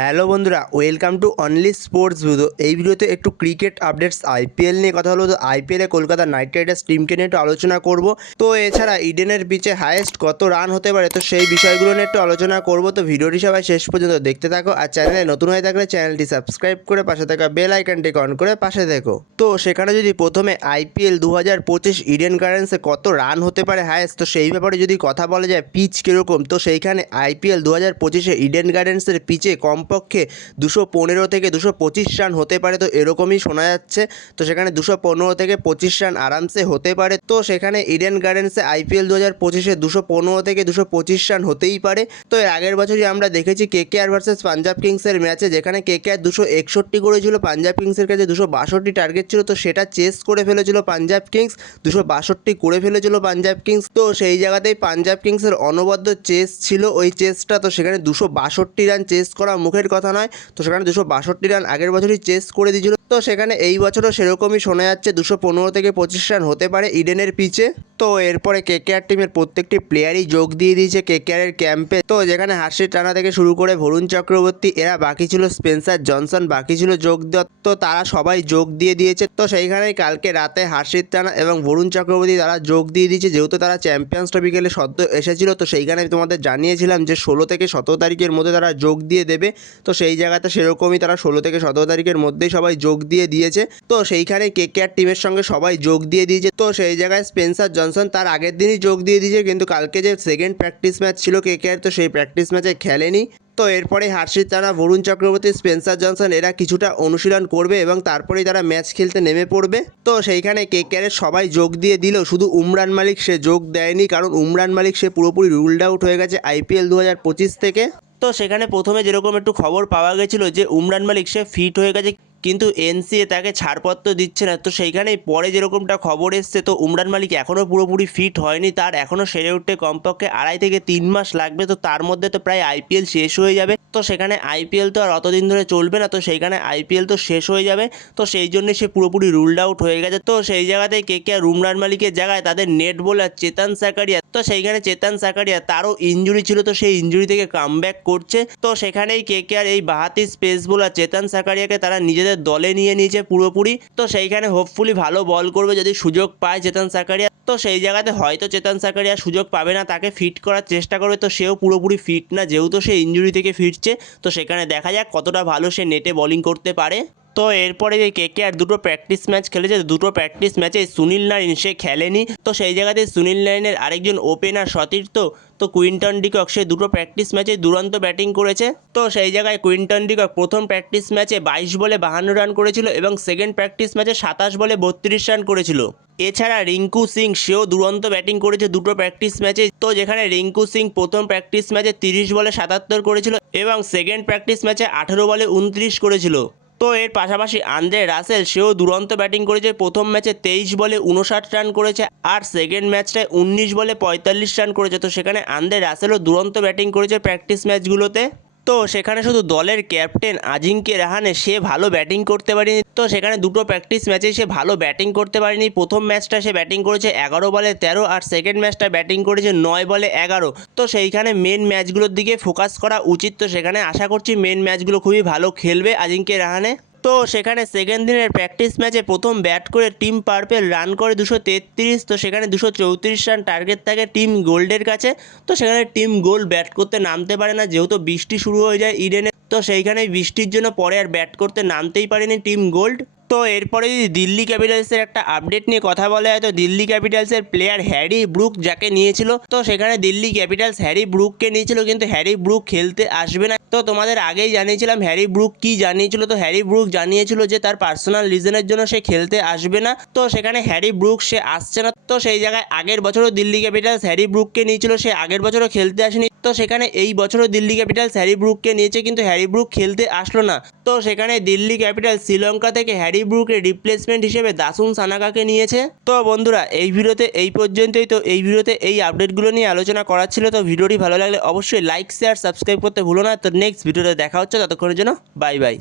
Hello বন্ধুরা, welcome to only sports video. এই ভিডিওতে একটু ক্রিকেট আপডেটস, আইপিএল নিয়ে কথা হলো তো আইপিএলে কলকাতা নাইট রাইডার্স টিমকে নিয়ে একটু আলোচনা করব। তো এছাড়া ইডেনের পিচে হায়েস্ট কত রান হতে পারে? তো সেই বিষয়গুলো নিয়ে একটু আলোচনা করব। তো ভিডিওটি সবাই শেষ পর্যন্ত দেখতে থাকো আর চ্যানেলে নতুন হয়ে থাকলে চ্যানেলটি সাবস্ক্রাইব করে পাশে থাকা বেল আইকনটি অন করে পাশে দেখো। তো সেখানে যদি প্রথমে আইপিএল দু হাজার পঁচিশ ইডেন গার্ডেন্সে কত রান হতে পারে হায়েস্ট তো সেই ব্যাপারে যদি কথা বলা যায় পিচ কীরকম? তো সেইখানে আইপিএল দু হাজার পঁচিশে ইডেন গার্ডেন্সের পিচে কমপক্ষে দুশো পনেরো থেকে দুশো পঁচিশ রান হতে পারে। তো এরকমই শোনা যাচ্ছে। তো সেখানে দুশো পনেরো থেকে পঁচিশ রান আরামসে হতে পারে। তো সেখানে ইডেন গার্ডেন্সে আইপিএল দু হাজার পঁচিশে দুশো পনেরো থেকে দুশো পঁচিশ রান হতেই পারে। তো এর আগের বছরই আমরা দেখেছি কে কে আর ভার্সেস পাঞ্জাব কিংসের ম্যাচে যেখানে কে কে আর দুশো একষট্টি করেছিল, পাঞ্জাব কিংসের কাছে দুশো বাষট্টি টার্গেট ছিল। তো সেটা চেস করে ফেলেছিল পাঞ্জাব কিংস, দুশো বাষট্টি করে ফেলেছিল পাঞ্জাব কিংস। তো সেই জায়গাতেই পাঞ্জাব কিংসের অনবদ্য চেস ছিল। ওই চেসটা তো সেখানে দুশো বাষট্টি রান চেস করা মুখের কথা নয়। তো সেখানে দুশো বাষট্টি রান আগের বছরই চেস করে দিয়েছিল। তো সেখানে এই বছরও সেরকমই শোনা যাচ্ছে দুশো পনেরো থেকে পঁচিশ রান হতে পারে ইডেনের পিচে। তো এরপরে কে কেকেআর টিমের প্রত্যেকটি প্লেয়ারই যোগ দিয়ে দিয়েছে কে কেকেআরের ক্যাম্পে। তো যেখানে হার্ষিত রানা থেকে শুরু করে ভরুণ চক্রবর্তী, এরা বাকি ছিল স্পেন্সার জনসন, বাকি ছিল যোগ দেওয়া। তো তারা সবাই যোগ দিয়ে দিয়েছে। তো সেইখানেই কালকে রাতে হার্ষিত রানা এবং ভরুণ চক্রবর্তী তারা যোগ দিয়ে দিয়েছে। যেহেতু তারা চ্যাম্পিয়ন্স ট্রফি খেলে সদ্য এসেছিল, তো সেইখানে তোমাদের জানিয়েছিলাম যে ষোলো থেকে সতেরো তারিখের মধ্যে তারা যোগ দিয়ে দেবে। তো সেই জায়গাতে সেরকমই তারা ষোলো থেকে সতেরো তারিখের মধ্যেই সবাই যোগ দিয়ে দিয়েছে। তো সেইখানে কেকেআর টিমের সঙ্গে সবাই যোগ দিয়ে দিয়েছে। তো সেই জায়গায় স্পেন্সার জনসন তার আগের দিনই যোগ দিয়ে দিয়েছে, কিন্তু কালকে যে সেকেন্ড প্র্যাকটিস ম্যাচ ছিল কেকেআর তো সেই প্র্যাকটিস ম্যাচে খেলেনি। তো এরপরে হার্ষিত তারা বরুণ চক্রবর্তী স্পেন্সার জনসন এরা কিছুটা অনুশীলন করবে এবং তারপরেই তারা ম্যাচ খেলতে নেমে পড়বে। তো সেইখানে কেকেআরের সবাই যোগ দিয়ে দিল, শুধু উমরান মালিক সে যোগ দেয়নি, কারণ উমরান মালিক সে পুরোপুরি রুলড আউট হয়ে গেছে আইপিএল দু হাজার পঁচিশ থেকে। তো সেখানে প্রথমে যেরকম একটু খবর পাওয়া গেছিল যে উমরান মালিক সে ফিট হয়ে গেছে কিন্তু এনসিএ তাকে ছাড়পত্র দিচ্ছে না। তো সেইখানেই পরে যেরকমটা খবর এসছে, তো উমরান মালিক এখনও পুরোপুরি ফিট হয়নি। তার এখনও সেরে উঠতে কমপক্ষে আড়াই থেকে তিন মাস লাগবে। তো তার মধ্যে তো প্রায় আইপিএল শেষ হয়ে যাবে। তো সেখানে আইপিএল তো আর অতদিন ধরে চলবে না। তো সেইখানে আইপিএল তো শেষ হয়ে যাবে। তো সেই জন্যই সে পুরোপুরি রুলড আউট হয়ে গেছে। তো সেই জায়গাতেই কে কে আর উমরান মালিকের জায়গায় তাদের নেট বোলার চেতন সাকারিয়া। তো সেইখানে চেতন সাকারিয়া, তারও ইঞ্জুরি ছিল। তো সেই ইঞ্জুরি থেকে কামব্যাক করছে। তো সেখানেই কে কে আর এই বাহাতি স্পেস বোলার চেতন সাকারিয়াকে তারা নিজেদের দলে নিয়ে নিয়েছে পুরোপুরি। তো সেইখানে হোপফুলি ভালো বল করবে যদি সুযোগ পায় চেতন সাকারিয়া। তো সেই জায়গাতে হয়তো চেতন সাকারিয়া সুযোগ পাবে না, তাকে ফিট করার চেষ্টা করবে। তো সেও পুরোপুরি ফিট না, যেহেতু সে ইঞ্জুরি থেকে ফিরছে। তো সেখানে দেখা যাক কতটা ভালো সে নেটে বলিং করতে পারে। তো এরপরে যে কে আর দুটো প্র্যাকটিস ম্যাচ খেলেছে দুটো প্র্যাকটিস ম্যাচে সুনীল নারিন সে খেলেনি। তো সেই জায়গাতে সুনীল নারিনের আরেকজন ওপেনার সতীর্থ, তো কুইন্টন ডিকক, সে দুটো প্র্যাকটিস ম্যাচে দুরন্ত ব্যাটিং করেছে। তো সেই জায়গায় কুইন্টন ডিকক প্রথম প্র্যাকটিস ম্যাচে বাইশ বলে বাহান্ন রান করেছিল এবং সেকেন্ড প্র্যাকটিস ম্যাচে সাতাশ বলে বত্রিশ রান করেছিল। এছাড়া রিঙ্কু সিং, সেও দুরন্ত ব্যাটিং করেছে দুটো প্র্যাকটিস ম্যাচে তো যেখানে রিঙ্কু সিং প্রথম প্র্যাকটিস ম্যাচে তিরিশ বলে সাতাত্তর করেছিল এবং সেকেন্ড প্র্যাকটিস ম্যাচে আঠেরো বলে উনত্রিশ করেছিল। তো এর পাশাপাশি আন্দ্রে রাসেল সেও দুরন্ত ব্যাটিং করেছে। প্রথম ম্যাচে তেইশ বলে উনষাট রান করেছে আর সেকেন্ড ম্যাচটায় উনিশ বলে পঁয়তাল্লিশ রান করেছে। তো সেখানে আন্দ্রে রাসেলও দুরন্ত ব্যাটিং করেছে প্র্যাকটিস ম্যাচগুলোতে। তো সেখানে শুধু দলের ক্যাপ্টেন আজিঙ্কে রাহানে সে ভালো ব্যাটিং করতে পারেনি। তো সেখানে দুটো প্র্যাকটিস ম্যাচে সে ভালো ব্যাটিং করতে পারেনি। প্রথম ম্যাচটা সে ব্যাটিং করেছে এগারো বলে তেরো আর সেকেন্ড ম্যাচটা ব্যাটিং করেছে নয় বলে এগারো। তো সেইখানে মেন ম্যাচগুলোর দিকে ফোকাস করা উচিত। তো সেখানে আশা করছি মেন ম্যাচগুলো খুবই ভালো খেলবে আজিঙ্কে রাহানে। তো সেখানে সেকেন্ড দিনের প্র্যাকটিস ম্যাচে প্রথম ব্যাট করে টিম পার্পেল রান করে দুশো তেত্রিশ। তো সেখানে দুশো চৌত্রিশ রান টার্গেট থাকে টিম গোল্ডের কাছে। তো সেখানে টিম গোল্ড ব্যাট করতে নামতে পারে না, যেহেতু বৃষ্টি শুরু হয়ে যায় ইডেনে। তো সেইখানে বৃষ্টির জন্য পরে আর ব্যাট করতে নামতেই পারেনি টিম গোল্ড। তো এরপরে যদি দিল্লি ক্যাপিটালসের একটা আপডেট নিয়ে কথা বলা হয় তো দিল্লি ক্যাপিটালসের প্লেয়ার হ্যারি ব্রুক যাকে নিয়েছিল, তো সেখানে দিল্লি ক্যাপিটালস হ্যারি ব্রুককে নিয়েছিল, কিন্তু হ্যারি ব্রুক খেলতে আসবে না। তো তোমাদের আগেই জানিয়েছিলাম হ্যারি ব্রুক কি জানিয়েছিল, তো হ্যারি ব্রুক জানিয়েছিল যে তার পার্সোনাল রিজনের জন্য সে খেলতে আসবে না। তো সেখানে হ্যারি ব্রুক সে আসছে না, তো সেই জায়গায় আগের বছরও দিল্লি ক্যাপিটালস হ্যারি ব্রুককে নিয়েছিল, সে আগের বছরও খেলতে আসেনি। তো সেখানে এই বছরও দিল্লি ক্যাপিটালস হ্যারি ব্রুককে নিয়েছে, কিন্তু হ্যারি ব্রুক খেলতে আসলো না। তো সেখানে দিল্লি ক্যাপিটাল শ্রীলঙ্কা থেকে হ্যারি ব্রুকের রিপ্লেসমেন্ট হিসেবে দাসুন সানাকাকে নিয়েছে। তো বন্ধুরা, এই ভিডিওতে এই পর্যন্তই। তো এই ভিডিওতে এই আপডেটগুলো নিয়ে আলোচনা করা ছিল। তো ভিডিওটি ভালো লাগলে অবশ্যই লাইক শেয়ার সাবস্ক্রাইব করতে ভুলো না। তো নেক্সট ভিডিওতে দেখা হচ্ছে। ততক্ষণের জন্য বাই বাই